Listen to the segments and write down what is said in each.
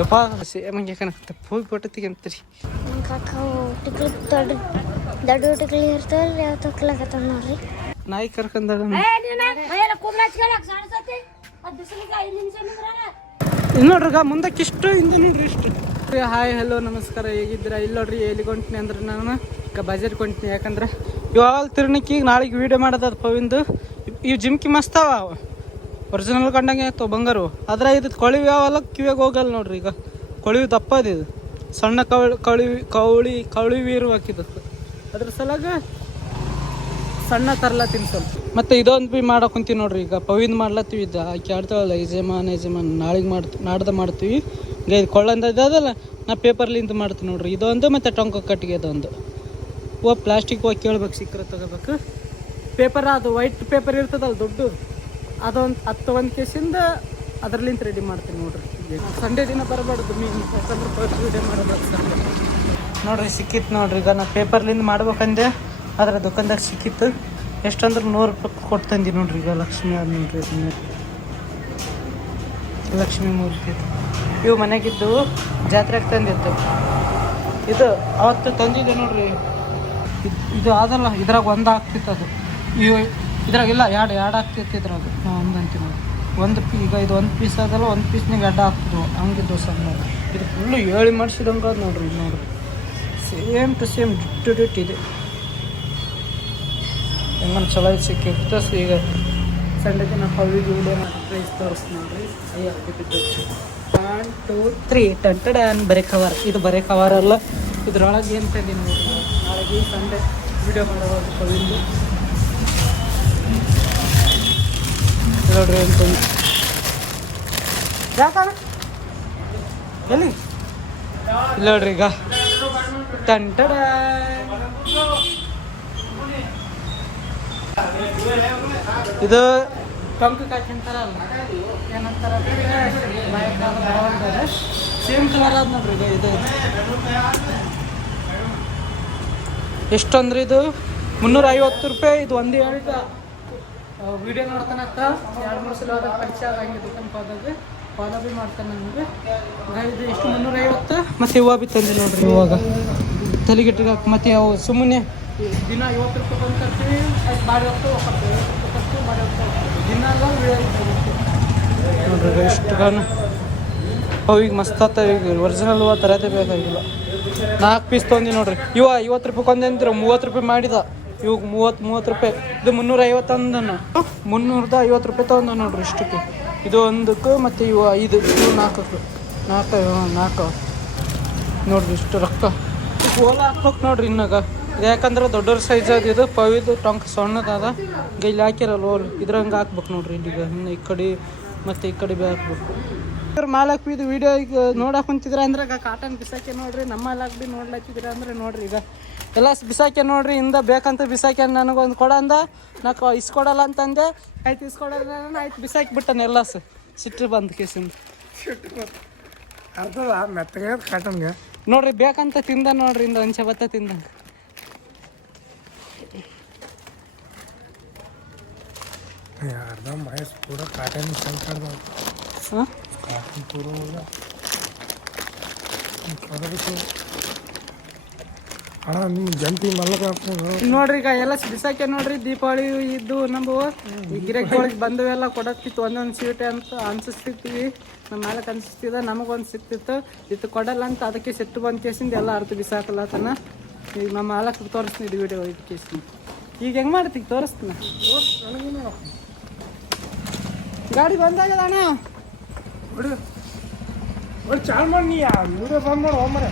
ಯಪ್ಪ ಸೇಮ್ ಹಂಗೆ ಕಾಣತ್ತೆ ಹೋಗಿ ತೆಗಿಂತ್ರಿ ನಮ್ಮ ಕಾಕ ಟಿಕ್ಲಿ ದೊಡ್ಡ ದೊಡ್ಡ ಟಿಕ್ಲಿ ಇರ್ತಾವಲ್ರಿ ಯಾವ ತಕ್ಕಲಾಗತ್ತ ನೋಡ್ರಿ. ನಾಯಿ ಕರ್ಕೊಂಡಾಗ ಇಲ್ಲಿ ನೋಡ್ರಿ ಮುಂದಕ್ಕೆ ಇಷ್ಟು ಹಿಂದೆ ನೋಡ್ರಿ ಇಷ್ಟು. ಹಾಯ್ ಹಲೋ ನಮಸ್ಕಾರ ಹೇಗಿದ್ದೀರಾ? ಇಲ್ಲ ನೋಡ್ರಿ ಎಲ್ಲಿ ಕೊಂಟಿನಿ ಅಂದ್ರೆ ನಾನು. ಬಜೆಟ್ ಬಜಾರ್ ಕೊಂಟಿನಿ ಯಾಕಂದ್ರೆ ಇವಾಗ ತಿರ್ಣಿಕ್ಕೆ ಈಗ ನಾಳೆಗೆ ವೀಡಿಯೋ ಮಾಡೋದು ಪವಿಂದು. ಇವು ಜಿಮ್ಕಿ ಮಸ್ತಾವ ಒರಿಜಿನಲ್ ಕಂಡಂಗೆ ಆಯ್ತು ಬಂಗಾರು. ಆದ್ರೆ ಇದು ಕೊಳಿವು ಯಾವಲ್ಲ, ಕಿವಿಯಾಗ ಹೋಗಲ್ಲ ನೋಡ್ರಿ ಈಗ. ಕೊಳಿವಿ ಇದು. ಸಣ್ಣ ಕವಳಿ, ಕಳಿವಿ ಕವಳಿ, ಕಳಿವಿ ಇರುವಾಕಿದ್ದು ಅದ್ರ ಸಲಾಗ ಸಣ್ಣ ತರ್ಲತ್ತೀನಿ ಸ್ವಲ್ಪ. ಮತ್ತೆ ಇದೊಂದು ಬಿ ಮಾಡಕ್ ಕುಂತೀವಿ ನೋಡ್ರಿ ಈಗ. ಪವಿಂದ್ ಮಾಡ್ಲತ್ತೀವಿ ಇದು ಆಕೆ ಆಡ್ತಾವಲ್ಲ ಯಜಮಾನ್ ಯಜಮಾನ್. ನಾಳೆಗೆ ಮಾಡ್ತೀವಿ ನಾಡ್ದ ಮಾಡ್ತೀವಿ. ಈಗ ಇದು ಕೊಳ್ಳಂದ ಇದಲ್ಲ ನಾ ಪೇಪರ್ಲಿಂದ ಮಾಡ್ತೀನಿ ನೋಡ್ರಿ. ಇದೊಂದು ಮತ್ತೆ ಟೊಂಕ ಕಟ್ಟಿಗೆ ಅದೊಂದು. ಓ ಪ್ಲಾಸ್ಟಿಕ್ ಹೋಗಿ ಕೇಳ್ಬೇಕು ಸಿಕ್ಕರೆ ತಗೋಬೇಕು. ಪೇಪರ್ ಅದು ವೈಟ್ ಪೇಪರ್ ಇರ್ತದಲ್ಲ ದೊಡ್ಡ ಅದೊಂದು ಹತ್ತು ಒಂದು ಕೇಸಿಂದ ಅದರಲ್ಲಿಂದ ರೆಡಿ ಮಾಡ್ತೀನಿ ನೋಡ್ರಿ. ಸಂಡೇ ದಿನ ಬರಬಾರ್ದು ಮೀನು ಯಾಕಂದ್ರೆ ಫಸ್ಟ್ ವೀಡಿಯೋ ಮಾಡಬಾರ್ದು ನೋಡ್ರಿ, ಸಿಕ್ಕಿತ್ತು ನೋಡ್ರಿ. ಈಗ ನಾ ಪೇಪರ್ಲಿಂದ ಮಾಡ್ಬೇಕಂದೆ ಅದರ ದುಕಾನ್ದಾಗ ಸಿಕ್ಕಿತ್ತು. ಎಷ್ಟಂದ್ರೆ ನೂರು ರೂಪಾಯಿ ಕೊಟ್ಟು ತಂದಿ ನೋಡ್ರಿ ಈಗ ಲಕ್ಷ್ಮಿ ಅವ್ರು ನೋಡ್ರಿ. ಲಕ್ಷ್ಮಿ ಮೂರ್ತಿ. ಇವು ಮನೆಗಿದ್ದು ಜಾತ್ರೆಗೆ ತಂದಿತ್ತು. ಇದು ಅವತ್ತು ತಂದಿದ್ದೆ ನೋಡ್ರಿ. ಇದು ಅದಲ್ಲ ಇದ್ರಾಗ ಒಂದು ಆಗ್ತಿತ್ತು ಅದು. ಇವು ಇದ್ರಾಗ ಇಲ್ಲ, ಎರಡು ಎರಡು ಆಗ್ತೈತಿ ಇದ್ರಾಗ. ನಾವು ಒಂದು ಅಂತೀವಿ ನೋಡಿ. ಒಂದು ಪೀ, ಈಗ ಇದು ಒಂದು ಪೀಸ್ ಅದಲ್ಲ, ಒಂದು ಪೀಸ್ನಾಗ ಎರಡು ಆಗ್ತಿದ್ವು ಹಂಗಿದ್ದು ಸಣ್ಣ ಇದು ಫುಲ್ಲು ಏಳಿ ಮಾಡಿಸಿದಂಗೆ ಅದು ನೋಡ್ರಿ ಇದು ನೋಡ್ರಿ. Same to same ditto ditto ಇದೆ. ಹೆಂಗನ್ ಚಲೋ ಐತೆ ಸಿಕ್ಕಿತ್ತು ಈಗ ಸಂಡೆ ದಿನ ಹವಿಗೆ ವಿಡಿಯೋ ಪ್ರೈಸ್ ತೋರಿಸ್ತೀನಿ ನೋಡ್ರಿ. ಬಿದ್ದು ಒನ್ ಟೂ ತ್ರೀ ಟನ್ ಬರೀ ಕವರ್ ಇದು ಬರೀ ಕವರ್ ಅಲ್ಲ. ಇದ್ರೊಳಗೆ ಏನು ತಂದೀನಿ ನೋಡಿ ನಾಳೆಗೆ ಸಂಡೆ ವಿಡಿಯೋ ಮಾಡೋದು ಪವಿಂದು ನೋಡ್ರಿ ಅಂತಂದು ಯಾಕಣ ಎಲ್ಲಿ? ಇಲ್ಲ ನೋಡ್ರಿ ಈಗ. ಇದು ಟೊಂಕ ಕಾಕಿ ಅಂತಾರಲ್ಲ ಏನಂತಾರ ಸೇಮ್ ಕಲರ್ ನೋಡ್ರಿ ಇದು ಎಷ್ಟಂದ್ರೆ ಇದು? ಮುನ್ನೂರ ಐವತ್ತು ರೂಪಾಯಿ ಇದು ಒಂದು ಎರಡು ವಿಡಿಯೋ ನೋಡ್ತಾನತ್ತ ಎರಡು, ಮೂರು ಸಲ ಹೋದಾಗ ಪರಿಚಯ ಆಗಂಗೆ ದುಕಾನ್ ಹೋದಾಗ. ಫಾಲೋ ಬಿ ಮಾಡ್ತಾನೆ ನನಗೆ. ಇದು ಎಷ್ಟು ಮುನ್ನೂರ ಐವತ್ತು ಮತ್ತು ಹೂವು ಬಿ ತಂದೆ ನೋಡ್ರಿ ಇವಾಗ. ತಲೆಗಿಟ್ಟಿಗೆ ಮತ್ತೆ ಅವು ಸುಮ್ಮನೆ ದಿನ ಐವತ್ತು ರೂಪಾಯಿ ಬಂದು ತರ್ತೀವಿ. ಅದು ಮಾಡಿ ಹೊತ್ತು ಹೋಗ್ತೀವಿ ಐವತ್ತು ರೂಪಾಯಿ ತರ್ತೀವಿ ಮಾಡಿ ಹೊತ್ತು. ದಿನ ನೋಡ್ರಿ ಎಷ್ಟು ಗಾನ. ಅವು ಈಗ ಮಸ್ತ್ ಆತ. ಈಗ ಒರಿಜಿನಲ್ ಹೂವು ತರದೇ ಬೇಕಾಗಿಲ್ಲ. ನಾಲ್ಕು ಪೀಸ್ ತೊಂದಿ ನೋಡ್ರಿ. ಇವ ಐವತ್ತು ರೂಪಾಯಿ ಕೊಂದಂತಿರ ಮೂವತ್ತು ರೂಪಾಯಿ ಮಾಡಿದ. ಇವಾಗ ಮೂವತ್ತು ಮೂವತ್ತು ರೂಪಾಯಿ. ಇದು ಮುನ್ನೂರ ಐವತ್ತು ಅಂದನು ಮುನ್ನೂರದ ಐವತ್ತು ರೂಪಾಯಿ ತೊಗೊಂಡು ನೋಡ್ರಿ ಇಷ್ಟಕ್ಕೆ. ಇದು ಒಂದಕ್ಕೆ ಮತ್ತು ಇವು ಐದು ಇವು ನಾಲ್ಕಕ್ಕೆ. ನಾಲ್ಕು ನಾಲ್ಕು. ನೋಡ್ರಿ ಇಷ್ಟು ರೊಕ್ಕ. ಓಲಾ ಹಾಕ್ಬೇಕು ನೋಡ್ರಿ ಇನ್ನಾಗ. ಯಾಕಂದ್ರೆ ದೊಡ್ಡವ್ರ ಸೈಜ್ ಅದು, ಇದು ಪವಿದು, ಟೊಂಕ ಸಣ್ಣದಾದ. ಇಲ್ಲಿ ಹಾಕಿರಲ್ಲ ಓಲ್. ಇದ್ರಂಗೆ ಹಾಕ್ಬೇಕು ನೋಡ್ರಿ ಇಲ್ಲಿಗ. ಇನ್ನು ಈ ಕಡೆ, ಮತ್ತು ಈ ಕಡೆ ಬಿ ಹಾಕ್ಬೇಕು. ಇದ್ರ ಮಾಲಕ್ ಬಿ ಇದು ವಿಡಿಯೋ ಈಗ ನೋಡಕ್ ಕುಂತಿದ್ರೆ ಅಂದ್ರೆ ಕಾಟನ್ ಬಿಸಾಕೆ ನೋಡ್ರಿ. ನಮ್ಮ ಮಾಲಕ್ ಬಿ ನೋಡ್ಲಾಕಿದ್ರೆ ಅಂದ್ರೆ ನೋಡ್ರಿ ಈಗ. ಎಲ್ಲ ಬಿಸಾಕ್ಯ ನೋಡ್ರಿ ಇಂದ ಬೇಕಂತ ಬಿಸಾಕ್ಯ ನನಗೊಂದು ಕೊಡಂದ ನಾ ಇಸ್ಕೊಡಲ್ಲ ಅಂತಂದೆ. ಆಯ್ತು ಇಸ್ಕೊಡಲ್ಲ ಆಯ್ತು ಬಿಸಾಕಿ ಬಿಟ್ಟನ ಎಲ್ಲ ಸಿಟ್ಟು ಬಂದು ಕೇಸಿಂದ. ಅರ್ಥದ ಮೆತ್ತಗೆ ಕಾಟನ್ಗೆ. ನೋಡ್ರಿ ಬೇಕಂತ ತಿಂದ ನೋಡ್ರಿ ಇಂದ ಒಂಚೆ ಬತ್ತ ತಿಂದ. ಅರ್ಧ ಮಹೇಶ್ ಪೂರ ಕಾಟನ್ ಸಂಕಡ್ದ ಹಾಂ? ಕಾಟನ್ ಪೂರ ಹೋದ ಅಣ್ಣ ನಿಮ್ಮ ಜಂಪಿ ಮಲ್ಲಕ ನೋಡ್ರಿ ಈಗ ಎಲ್ಲ ಬಿಸಾಕೆ ನೋಡ್ರಿ ದೀಪಾವಳಿ ಇದ್ದು ನಮ್ಮವು ಈ ಗಿರಾಕಿಗಳಿಗೆ ಬಂದವೆಲ್ಲ ಕೊಡಕ್ತಿತ್ತು ಒಂದೊಂದು ಸೀಟ್ ಅಂತ ಅನ್ಸಿಸ್ತಿರ್ತೀವಿ ನಮ್ಮ ಮಾಲಕ್ ಅನ್ಸಿಸ್ತಿದ ನಮಗೊಂದು ಸಿಕ್ತಿತ್ತು ಇತ್ತು ಕೊಡಲ್ಲ ಅಂತ ಅದಕ್ಕೆ ಸಿಟ್ಟು ಬಂದ ಕೇಸಿಂದ ಎಲ್ಲ ಅರ್ಥ ಬಿಸಾಕಲ್ಲತನ ಈಗ ನಮ್ಮ ಮಾಲಕ್ ತೋರಿಸ್ತೀನಿ ವಿಡಿಯೋ ಇದು ಕೇಸಿನ ಈಗ ಹೆಂಗೆ ಮಾಡ್ತೀವಿ ತೋರಿಸ್ತೀನಿ. ಗಾಡಿ ಬಂದಾಗದ ಅಣ್ಣ? ಚಾಲ್ ಮಾಡಿ ನೀ ವಿಡಿಯೋ ಬಂದ್ ಮಾಡು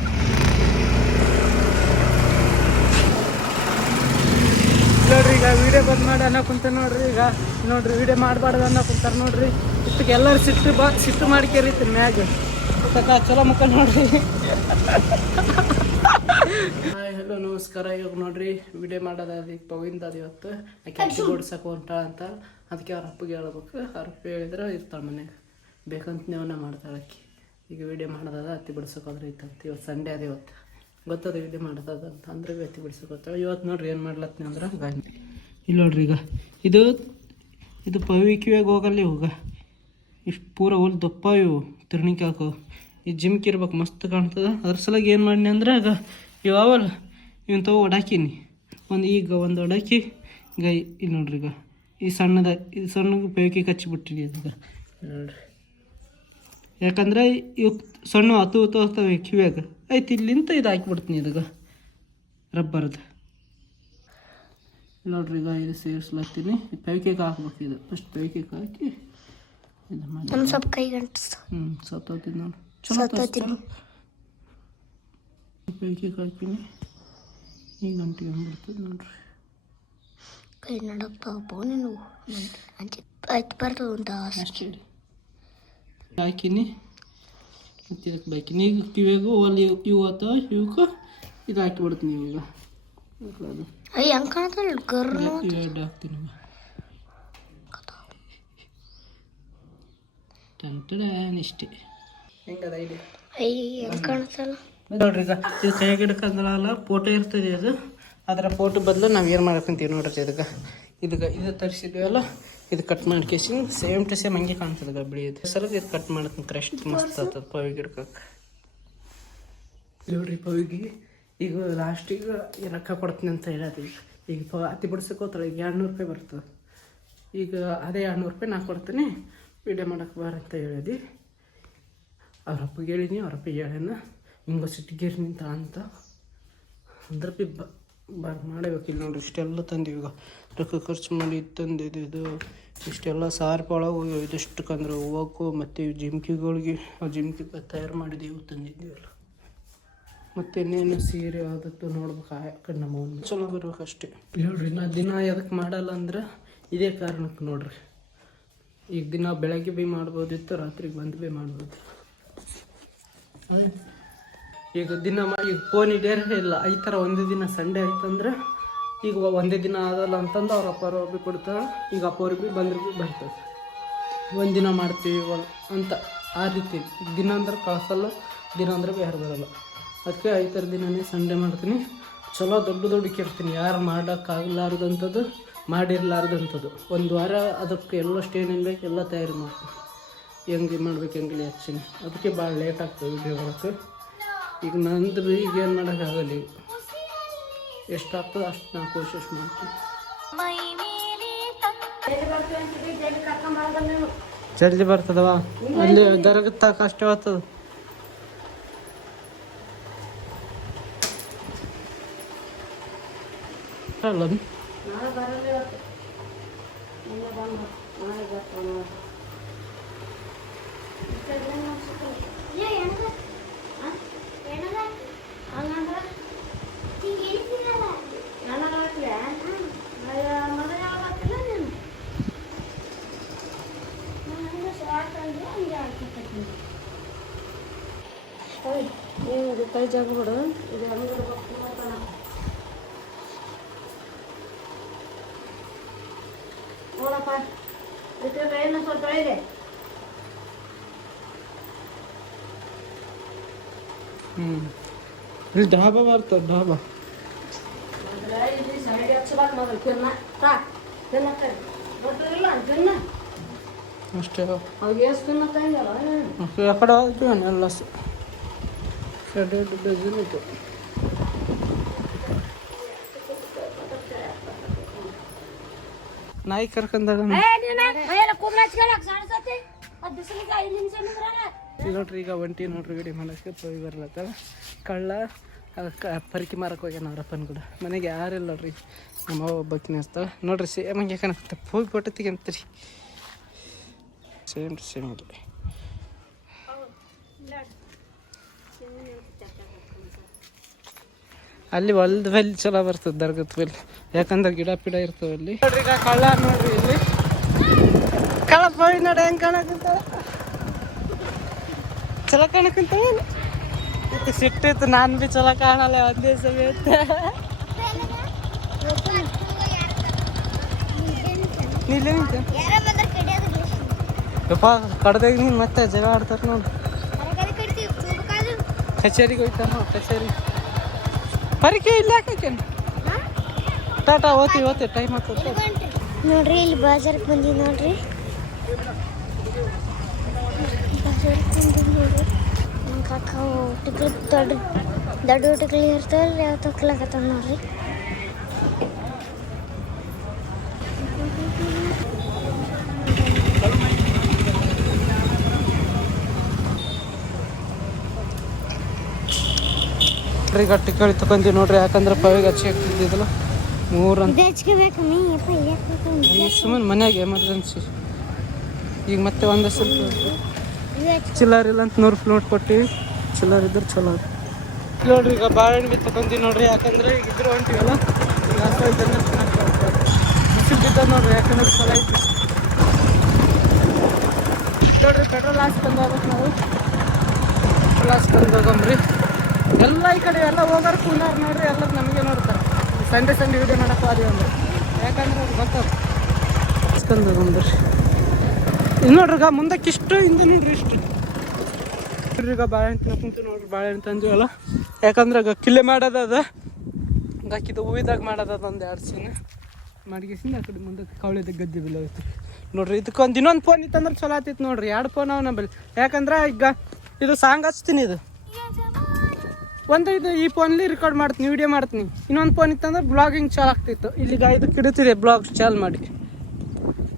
ನೋಡ್ರಿ ಈಗ ವಿಡಿಯೋ ಬಂದ್ ಮಾಡಿ ಅನ್ನೋ ಕುಂತ ನೋಡ್ರಿ. ಈಗ ನೋಡ್ರಿ ವಿಡಿಯೋ ಮಾಡಬಾರ್ದು ಅನ್ನೋ ಕುಂತಾರ ನೋಡ್ರಿ. ಇಷ್ಟಕ್ಕೆ ಎಲ್ಲರೂ ಸಿಟ್ಟು ಬಾ ಸಿಟ್ಟು ಮಾಡಿ ಕೇರಿತೀನಿ ಮ್ಯಾಗ. ಚಲೋ ಮುಖ ನೋಡ್ರಿ. ಹಾಯ್ ಹಲೋ ನಮಸ್ಕಾರ. ಇವಾಗ ನೋಡ್ರಿ ವಿಡಿಯೋ ಮಾಡೋದು ಅದಕ್ಕೆ ಪವಿಂದ ಅದು ಇವತ್ತು. ಆಕೆ ಅಕ್ಕಿ ಹೊಂಟ ಹೊಂಟಾಳ ಅಂತ. ಅದಕ್ಕೆ ಅವ್ರ ಅಪ್ಪಗೆ ಹೇಳ್ಬೇಕು. ಅವ್ರ ಅಪ್ಪ ಹೇಳಿದ್ರೆ ಇರ್ತಾಳ ಮನೆಗೆ ಬೇಕಂತ ನೀವನ್ನ ಮಾಡ್ತಾಳೆ ಅಕ್ಕಿ ಈಗ ವಿಡಿಯೋ ಮಾಡೋದಾದ ಅತ್ತಿ ಬಿಡ್ಸಕ್ಕೆ ಹೋದ್ರೆ ಇತ್ತಂತ ಇವತ್ತು ಸಂಡೇ ಅದ ಇವತ್ತು. ಗೊತ್ತದ ವಿಡಿಯೋ ಮಾಡೋದದ ಅಂತ. ಅಂದ್ರೆ ಹತ್ತಿ ಬಿಡ್ಸಕ್ಕೆ ಇವತ್ತು ನೋಡ್ರಿ ಏನು ಮಾಡ್ಲತ್ತೀನಿ ಅಂದ್ರೆ? ಗಾಡಿ ಇಲ್ಲಿ ನೋಡ್ರಿ ಈಗ. ಇದು ಇದು ಪವಿ ಕಿವಿಯಾಗ ಹೋಗಲ್ಲ ಇವಾಗ ಇಷ್ಟು ಪೂರ ಹೋಲ್ ದಪ್ಪ ಇವು ತಿರ್ಣಿಕಾಕು ಈ ಜಿಮ್ಕಿ ಇರ್ಬೇಕು ಮಸ್ತ್ ಕಾಣ್ತದೆ. ಅದ್ರ ಸಲಗ ಏನು ಮಾಡಿ ಅಂದ್ರೆ ಆಗ ಇವಲ್ಲ ಇವನ್ ತಗೋ ಒಡಾಕಿನಿ. ಒಂದು ಈಗ ಒಂದು ಒಡಾಕಿ, ಈಗ ಇಲ್ಲಿ ನೋಡ್ರಿ ಈಗ. ಈ ಸಣ್ಣದ, ಈ ಸಣ್ಣಗೆ ಪೇಕಿ ಕಚ್ಚಿಬಿಟ್ಟಿನಿ ಅದಕ್ಕೆ ನೋಡ್ರಿ. ಯಾಕಂದ್ರೆ ಇವು ಸಣ್ಣ ಹತ್ತು ಹತ್ತು ಹೋಗ್ತವೆ ಕಿವಿಯಾಗ. ಆಯ್ತು ಇಲ್ಲಿಂದ ಇದು ಹಾಕಿಬಿಡ್ತೀನಿ ಇದಕ್ಕೆ ರಬ್ಬರ್ದು. ನೋಡ್ರಿ ಈಗ ಇದು ಸೇರಿಸ್ಲತ್ತೀನಿ ಪೈಕೇಕ್ ಹಾಕ್ಬೇಕು ಇದು. ಫಸ್ಟ್ ಪೈಕೇಕ್ ಹಾಕಿ ಇದು ಮಾಡಿ. ಸ್ವಲ್ಪ ಕೈ ಗಂಟು ಹ್ಞೂ ಸತ್ತೋತಿದ್ ನೋಡಿ. ಚಲೋ. ಪೈಕೇಕ್ ಹಾಕ್ತೀನಿ. ಈಗ ಗಂಟೆಗೆ ಬಿಡ್ತದೆ ನೋಡ್ರಿ. ಕೈ ನಡಕ್ತಾವಪ್ಪ ನೀನು. ಅಂಚೆ ಆಯ್ತು ಬರ್ತದೆ ಅಂತ ಅಷ್ಟೇ. ಹಾಕಿನಿ. ಮತ್ತು ಇದಕ್ಕೆ ಬಾಕಿನಿ. ಈಗ ಕಿವಿಯಾಗು ಅಲ್ಲಿ ಇವು ಅಥವಾ ಇವಕ್ಕೆ ಇದು ಹಾಕಿಬಿಡ್ತೀನಿ ಇವಾಗ ಅದು ಅಯ್ಯ ಹಂಗೆ ಕಾಣ್ತಲ್ಲ ಗರ್ನು ಎರಡು ಹಾಕ್ತೀನಿ ಟಂಟಡಾನ್ ಇಷ್ಟೇ ಹೆಂಗದ ಐಡಿಯಾ ಅಯ್ಯ ಹಂಗೆ ಕಾಣ್ತಲ್ಲ ನೋಡ್ರಿ ಈಗ ಇದು ಕೈಯಾಗ ಹಿಡ್ಕಂದ್ರಲ್ಲ ಫೋಟೋ ಇರ್ತದೆ ಅದು ಅದರ ಫೋಟೋ ಬದಲು ನಾವು ಏನು ಮಾಡ್ಕೊಂತೀವಿ ನೋಡ್ರಿ ಇದಕ್ಕೆ ಇದಕ್ಕೆ ಇದು ತರಿಸಿದ್ವಲ್ಲ ಇದು ಕಟ್ ಮಾಡ್ಕೇಸಿ ಸೇಮ್ ಟು ಸೇಮ್ ಹಂಗೆ ಕಾಣ್ತದೆ ಬಿಳಿಯೋದು ಸಲ ಇದು ಕಟ್ ಮಾಡ್ಕೊಂಡ್ರೆ ಕ್ರಶ್ ಮಸ್ತ್ ಆಗ್ತದೆ ಪವಿಗೆ ಹಿಡ್ಕಕ್ಕೆ ನೋಡ್ರಿ ಪವಿಗೆ ಈಗ ಲಾಸ್ಟಿಗೆ ರೊಕ್ಕ ಕೊಡ್ತೀನಿ ಅಂತ ಹೇಳೋದು ಈಗ. ಈಗ ಪ ಹತ್ತಿ ಬಿಡ್ಸಕ್ಕೆ ಹೋಗ್ತಾಳೆ ಈಗ ಎರಡು ನೂರು ರೂಪಾಯಿ ಬರ್ತದೆ. ಈಗ ಅದೇ ಎರಡು ನೂರು ರೂಪಾಯಿ ನಾ ಕೊಡ್ತೀನಿ ವೀಡಿಯೋ ಮಾಡಕ್ಕೆ ಬಾರ ಅಂತ ಹೇಳಿದಿ. ಅವ್ರ ಅಪ್ಪಗೆ ಹೇಳಿನಿ ಅವ್ರ ಅಪ್ಪ ಹೇಳ್ಯಾನ ಹಿಂಗೆ ಸಿಟ್ಟಿಗೇರಿ ನಿಂತ ಅಂತ. ಅಂದ್ರೆ ಬಿ ಮಾಡಬೇಕು ಇಲ್ಲಿ ನೋಡ್ರಿ, ಇಷ್ಟೆಲ್ಲ ತಂದೀವಿ ಈಗ. ರೊಕ್ಕ ಖರ್ಚು ಮಾಡಿ ತಂದಿದ್ದು ಇದು, ಇಷ್ಟೆಲ್ಲ ಸಾರು ಒಳಗೆ ಇದಿಷ್ಟು ಕಂದ್ರೆ ಹೂವಕ್ಕೂ ಮತ್ತು ಜಿಮ್ಕಿಗಳಿಗೆ ಜಿಮ್ಕಿ ತಯಾರು ಮಾಡಿದ್ದೀವಿ ತಂದಿದ್ದೀವಲ್ಲ ಮತ್ತು ಇನ್ನೇನು ಸೀರೆ ಆದತ್ತು ನೋಡ್ಬೇಕು ಆ ಕಡೆ ನಮ್ಮ ಅವ್ನ ಚಲೋ ಬರ್ಬೇಕು ಅಷ್ಟೇ. ಹೇಳ್ರಿ ನಾ ದಿನ ಎದಕ್ಕೆ ಮಾಡಲ್ಲ ಅಂದ್ರೆ ಇದೇ ಕಾರಣಕ್ಕೆ ನೋಡ್ರಿ. ಈಗ ದಿನ ಬೆಳಗ್ಗೆ ಬಿ ಮಾಡ್ಬೋದಿತ್ತು ರಾತ್ರಿಗೆ ಬಂದು ಭೀ ಮಾಡ್ಬೋದು. ಈಗ ದಿನ ಮಾಡಿ ಈಗ ಫೋನ್ ಹಿಡಿಯೋರೇ ಇಲ್ಲ ಈ ಥರ ಒಂದೇ ದಿನ ಸಂಡೇ ಆಯ್ತಂದ್ರೆ ಈಗ ಒಂದೇ ದಿನ ಆಗಲ್ಲ ಅಂತಂದು ಅವ್ರ ಅಪ್ಪಾರು ಬಿ ಕೊಡ್ತಾರೆ ಈಗ ಅಪ್ಪವ್ರಿಗೆ ಬಿ ಬಂದ್ರೆ ಭೀ ಬರ್ತದೆ. ಒಂದಿನ ಮಾಡ್ತೀವಿ ಅಂತ ಆ ರೀತಿ ದಿನ ಅಂದ್ರೆ ಕಳ್ಸಲ್ಲ ದಿನ ಅಂದ್ರೆ ಬಿ ಯಾರು ಬರಲ್ಲ. ಅದಕ್ಕೆ ಈ ಥರ ದಿನನೇ ಸಂಡೇ ಮಾಡ್ತೀನಿ. ಚಲೋ ದೊಡ್ಡ ದೊಡ್ಡ ಕೆಡ್ತೀನಿ ಯಾರು ಮಾಡೋಕ್ಕಾಗಲಾರ್ದಂಥದ್ದು ಮಾಡಿರ್ಲಾರ್ದಂಥದ್ದು. ಒಂದು ವಾರ ಅದಕ್ಕೆ ಎಲ್ಲ ಸ್ಟೇನಿಂಗ್ ಬೇಕು ಎಲ್ಲ ತಯಾರಿ ಮಾಡ್ತೀನಿ. ಹೆಂಗೆ ಮಾಡ್ಬೇಕು, ಹೆಂಗೆ ಹಚ್ಚೀನಿ ಅದಕ್ಕೆ ಭಾಳ ಲೇಟ್ ಆಗ್ತದೆ ವಿಡಿಯೋ ಈಗ ನಂದು ಬಿ ಈಗ ಏನು ಮಾಡೋಕ್ಕಾಗಲ್ಲ ಈಗ. ಎಷ್ಟಾಗ್ತದೆ ಅಷ್ಟು ನಾನು ಕೋಶಿಶ್ ಮಾಡ್ತೀನಿ. ಜಲ್ದಿ ಬರ್ತದವ? ಅಲ್ಲಿ ದರ್ಗ ತಕ ಅಷ್ಟೇ ಅಲ್ಲ ಕೈ ಜಾಗ ಬಿಡು. ಇದು ಹ್ಞೂ ಇಲ್ಲಿ ಡಾಬಾ ಬರ್ತದೆ ಡಾಬಾ ಇಲ್ಲಿ ಸೈಡ್ ಹಚ್ಚಬೇಕು ಮೊದಲು ತಿನ್ನ ತಾ ತಿನ್ನತ್ತೆ ಗೊತ್ತಿಲ್ಲ ತಿನ್ನ ಅಷ್ಟೇ ಅವಾಗ ಎಷ್ಟು ತಿನ್ನತ್ತ ಹಿಂಗಲ್ಲ ಆ ಕಡೆ ಹೋಗ್ತೀವಿ ಎಲ್ಲ ಎರಡು ಡಜನ್ ಇತ್ತು ನಾಯಿ ಕರ್ಕೊಂಡಾಗ ನೋಡ್ರಿ ಈಗ ಒಂಟಿ ನೋಡ್ರಿ ಗಡಿ ಮಾಡಕ್ಕೆ ಹೋಗಿ ಬರ್ಲತ್ತ. ಕಳ್ಳ ಪರಿಕೆ ಮಾರಕ್ಕೆ ಹೋಗ್ಯಾನ ಅವರಪ್ಪನ ಕೂಡ. ಮನೆಗೆ ಯಾರಿಲ್ಲ ನೋಡ್ರಿ. ನಮ್ಮ ಅವ್ವ ಒಬ್ಬಾಕಿನ ಇರ್ತಾಳೆ ನೋಡ್ರಿ ಸೇಮ್ ಹಂಗೆ ಕಾಣತ್ತೆ ಹೋಗಿ ಅಂತ ರೀ ಸೇಮ್ ಸೇಮ್ ಇದೆ ಅಲ್ಲಿ ಹೊಲ್ದ ಬಲ್ಲಿ ಚಲೋ ಬರ್ತದೆ ದರ್ಗದ ಯಾಕಂದ್ರೆ ಗಿಡ ಪಿಡ ಇರ್ತವೆ ಅಲ್ಲಿ. ನೋಡ್ರಿ ಈಗ ಕಳ್ಳ ನೋಡ್ರಿ ಇಲ್ಲಿ. ಕಳ್ಳ ಹೋಗಿ ನೋಡಿ ಹೆಂಗೆ ಕಾಣಕಂತ ಚಲೋ ಕಾಣಕಂತ ಸಿಟ್ಟಿತ್ತು ನಾನು ಬಿ ಚಲೋ ಕಾಣಲ್ಲ, ಒಂದೇ ಸಮೇತ ನಿಂತ? ಯಪ್ಪ, ಕಡ್ದಾಗ ನೀನು ಮತ್ತೆ ಜಗ ಆಡ್ತಾರೆ ನೋಡಿ. ಕಚೇರಿಗೆ ಹೋಯ್ತಾರ ನೋಡಿ ಕಚೇರಿ ಪರಿಕೆ ಇಲ್ಲ ಯಾಕೇನು ಟಾಟಾ ಓತಿ ಓತಿ ಟೈಮ್ ಆಗ್ತದೆ ನೋಡ್ರಿ, ಇಲ್ಲಿ ಬಾಜಾರ್ಗೆ ಬಂದೀವಿ ನೋಡ್ರಿ. ಸಾಕು ಟಿಕ್ಲಿ ದೊಡ್ಡ ದೊಡ್ಡ ಟಿಕ್ಲಿ ಇರ್ತಾವಲ್ಲ ಯಾವ ತಕ್ಲಾಕತ್ತಾವ ನೋಡ್ರಿ. ಈಗ ಟಿಕೆಟ್ ತಗೊಂತೀವಿ ನೋಡ್ರಿ ಯಾಕಂದ್ರೆ ಪವಿಗೆ ಹಚ್ಚಿ ಹಾಕ್ತಿದ್ದಿದ್ದಲ್ಲ. ಮೂರು ಅಂತ. ಸುಮ್ಮನೆ ಮನ್ಯಾಗ ಎಮರ್ಜೆನ್ಸಿ ಈಗ ಮತ್ತೆ ಒಂದೇ ಸ್ವಲ್ಪ ಚಿಲ್ಲರ್ ಇಲ್ಲ ಅಂತ ನೂರು ನೋಟ್ ಕೊಟ್ಟಿವಿ ಚಿಲ್ಲರ್ ಇದ್ರೆ ಚಲೋ. ನೋಡ್ರಿ ಈಗ ಬಾಳೆಹಣ್ಣು ಬಿ ತಗೊಂತೀವಿ ನೋಡ್ರಿ ಯಾಕಂದ್ರೆ ಈಗ ಇದ್ರು ಹೊಂಟಿವಲ್ಲ ಈಗ. ಬಿಸಿಲು ಬಿದ್ದದ ನೋಡ್ರಿ ಯಾಕಂದ್ರೆ ಚಲೋ ಐತಿ. ನೋಡ್ರಿ ಪೆಟ್ರೋಲ್ ಹಾಕ್ಸ್ಕೊಂಡು ಹೋಗ್ಬೇಕು ನಾವು. ಪೆಟ್ರೋಲ್ ಹಾಕ್ಸ್ಕೊಂಡು ಹೋಗಮ್ರಿ ಎಲ್ಲ ಈ ಕಡೆ ಎಲ್ಲ ಹೋಗೋರು ಕೂನಾರ್ ನೋಡ್ರಿ ಎಲ್ಲ ನಮಗೆ ನೋಡ್ತಾರೆ. ಸಂಡೆ ಸಂಡೆ ವಿಡಿಯೋ ಮಾಡಕ್ಕೆ ಹೋದ್ವಿ ಅಂದ್ರೆ. ಯಾಕಂದ್ರೆ ಅವ್ರು ಗೊತ್ತದ ಹೋಗಮ್ರಿ ಇಲ್ಲಿ ನೋಡ್ರಿಗ ಮುಂದಕ್ಕೆ ಇಷ್ಟು ಹಿಂದೆ ನೋಡ್ರಿ ಇಷ್ಟು. ಈಗ ಬಾಳೆಹಣ್ಣು ಕುಂತು ನೋಡ್ರಿ ಬಾಳೆಹಣ್ಣು ತಂದಿವಲ್ಲ ಯಾಕಂದ್ರೆ ಈಗ ಕಿಲ್ಲೆ ಮಾಡೋದ ಅದ. ಹಾಕಿದ ಹೂವಿದಾಗ ಮಾಡೋದದ ಒಂದು ಎರಡು ಸೀನ್. ಮಡಗಿಸಿಂದ ಆ ಕಡೆ ಮುಂದಕ್ಕೆ ಕವಳಿದ ಗದ್ದೆ ಬಿಲ್ಲ ಐತಿ ನೋಡ್ರಿ ಇದಕ್ಕೊಂದು ಇನ್ನೊಂದು ಫೋನ್ ಇತ್ತಂದ್ರೆ ಚಲೋ ಆತಿತ್ತು ನೋಡ್ರಿ. ಎರಡು ಫೋನ್ ಅವ ನಂಬಲ್ಲಿ. ಯಾಕಂದ್ರೆ ಈಗ ಇದು ಸಾಂಗ್ ಹಚ್ತೀನಿ ಇದು. ಒಂದು ಇದು ಈ ಫೋನಲ್ಲಿ ರೆಕಾರ್ಡ್ ಮಾಡ್ತೀನಿ ವಿಡಿಯೋ ಮಾಡ್ತೀನಿ. ಇನ್ನೊಂದು ಫೋನ್ ಇತ್ತಂದ್ರೆ ಬ್ಲಾಗಿಂಗ್ ಚಾಲು ಆಗ್ತಿತ್ತು. ಇಲ್ಲಿಗ ಇದಕ್ಕೆ ಇಡ್ತೀರಿ ಬ್ಲಾಗ್ ಚಾಲು ಮಾಡಿ.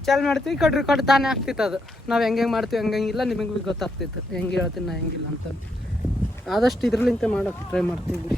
ಚಾಲು ಮಾಡ್ತೀವಿ, ಈ ಕಡೆ ರೆಕಾರ್ಡ್ ತಾನೇ ಆಗ್ತಿತ್ತು ಅದು. ನಾವು ಹೆಂಗೆ ಮಾಡ್ತೀವಿ, ಹಂಗೆ ಹಂಗಿಲ್ಲ ನಿಮಗೆ ಗೊತ್ತಾಗ್ತಿತ್ತು. ಹೆಂಗೆ ಹೇಳ್ತೀನಿ, ನಾ ಹೆಂಗಿಲ್ಲ ಅಂತ. ಆದಷ್ಟು ಇದ್ರಲಿಂತ ಮಾಡೋಕೆ ಟ್ರೈ ಮಾಡ್ತೀವಿ